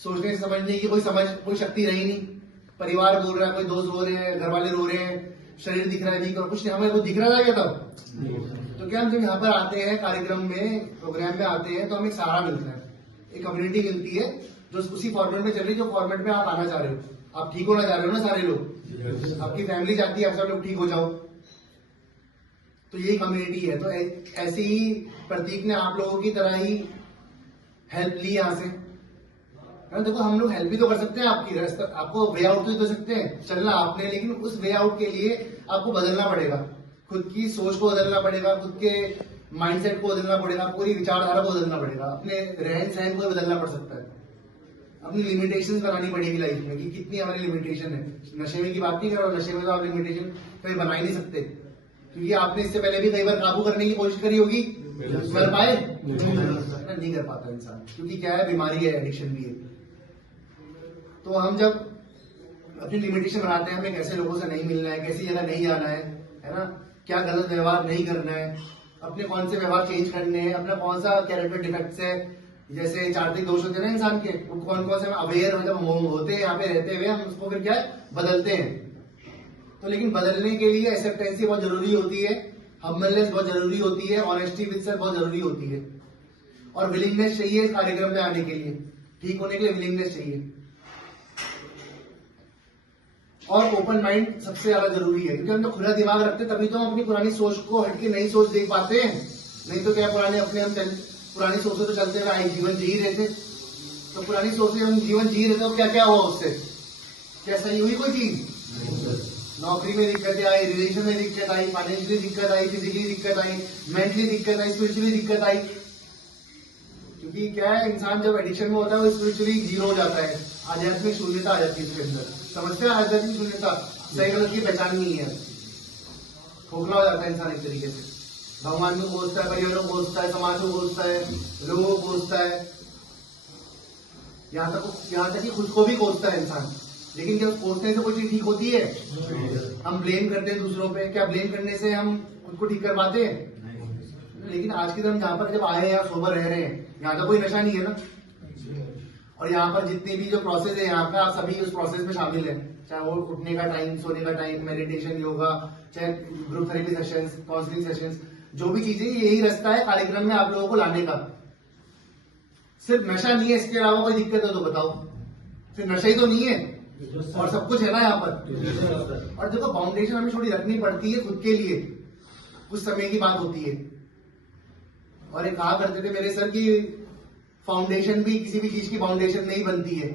सोचने से समझने की कोई शक्ति रही नहीं। परिवार बोल रहा है, कोई दोस्त रो रहे हैं, घर वाले रो रहे हैं, शरीर दिख रहा है वीक और कुछ नहीं। हमें कुछ दिख रहा था क्या तब? तो क्या हम जब यहाँ पर आते हैं कार्यक्रम में, प्रोग्राम में आते हैं, तो हमें एक सहारा मिलता है, एक कम्युनिटी मिलती है जो उसी फॉर्मेट में चल रही है जो फॉर्मेट में आप आना चाह रहे हो। आप ठीक होना चाह रहे हो ना सारे लोग, आपकी फैमिली चाहती है आप सब लोग ठीक हो जाओ, तो यही कम्युनिटी है। तो ऐसे ही प्रतीक ने आप लोगों की तरह ही हेल्प ली यहाँ से। देखो हम लोग हेल्प भी तो कर सकते हैं आपकी, आपको वे आउट तो दे सकते हैं, चलना आपने, लेकिन उस वे आउट के लिए आपको बदलना पड़ेगा, खुद की सोच को बदलना पड़ेगा, खुद के माइंडसेट को बदलना पड़ेगा, पूरी विचारधारा को बदलना पड़ेगा, अपने रहन सहन को बदलना पड़ सकता है, अपनी लिमिटेशंस बनानी पड़ेगी लाइफ में कि कितनी हमारी लिमिटेशन है। नशे में की बात नहीं कर रहा हूं, नशे में तो आप लिमिटेशन कभी बना ही नहीं सकते, क्योंकि आपने इससे पहले भी कई बार काबू करने की कोशिश करी होगी, कर पाए? नहीं कर पाता इंसान, क्योंकि क्या है, बीमारी है, एडिक्शन भी है। तो हम जब अपनी लिमिटेशन बनाते हैं, हमें कैसे लोगों से नहीं मिलना है, कैसी जगह नहीं जाना है ना, क्या गलत व्यवहार नहीं करना है, अपने कौन से व्यवहार चेंज करने हैं, अपना कौन सा कैरेक्टर डिफेक्ट्स है, जैसे चारित्रिक दोष होते हैं ना इंसान के, वो कौन कौन से अवेयर मतलब होते हैं यहाँ पे रहते हुए, हम उसको फिर क्या है बदलते हैं। तो लेकिन बदलने के लिए एक्सेप्टेंसी बहुत जरूरी होती है, हम्बलनेस बहुत जरूरी होती है, ऑनेस्टी विद सेल्फ बहुत जरूरी होती है, और विलिंगनेस चाहिए इस कार्यक्रम में आने के लिए, ठीक होने के लिए विलिंगनेस चाहिए, और ओपन माइंड सबसे ज्यादा जरूरी है, क्योंकि हम तो खुला दिमाग रखते तभी तो हम अपनी पुरानी सोच को हटके नई सोच देख पाते हैं। नहीं तो क्या पुरानी सोच से तो चलते रहे, जीवन जी रहे थे, तो पुरानी सोच से हम जीवन जी रहे थे, तो क्या क्या हुआ उससे, क्या सही हुई कोई चीज? नौकरी में दिक्कत आई, रिलेशन में दिक्कत आई, फाइनेंशियली दिक्कत आई, फिजिकली दिक्कत आई, मेंटली दिक्कत आई, स्पिरिचुअली दिक्कत आई। क्योंकि क्या है, इंसान जब एडिक्शन में होता है वो स्पिरिचुअली जीरो हो जाता है, आध्यात्मिक शून्यता आ जाती है उसके अंदर। समझते हैं आध्यात्मिक शून्यता, सही गलत की पहचान नहीं है, खोखला हो जाता है इंसान एक तरीके से, भगवान को खोजता है, परिवार को खोजता है, समाज को खोजता है, लोगों को खोजता है, यहाँ तक कि खुद को भी खोजता है इंसान। लेकिन क्या खोजने से कोई चीज ठीक होती है? हम ब्लेम करते हैं दूसरों पे, क्या ब्लेम करने से हम खुद को ठीक कर पाते हैं? लेकिन आज के दिन जहाँ पर जब आए या सोबर रह रहे हैं, यहाँ तो कोई नशा नहीं है ना, और यहाँ पर जितने भी जो प्रोसेस है यहाँ का, आप सभी उस प्रोसेस में शामिल हैं, चाहे वो उठने का टाइम, सोने का टाइम, मेडिटेशन, योगा, चाहे group therapy sessions, counselling sessions, जो भी चीजें, यही रास्ता है कार्यक्रम में आप लोगों को लाने का। सिर्फ नशा नहीं है, इसके अलावा कोई दिक्कत है तो बताओ? सिर्फ नशा ही तो नहीं है, और सब कुछ है ना यहाँ पर। और देखो फाउंडेशन हमें थोड़ी रखनी पड़ती है खुद के लिए, कुछ समय की बात होती है। और एक कहा करते थे मेरे सर की फाउंडेशन भी किसी भी चीज की फाउंडेशन नहीं बनती है,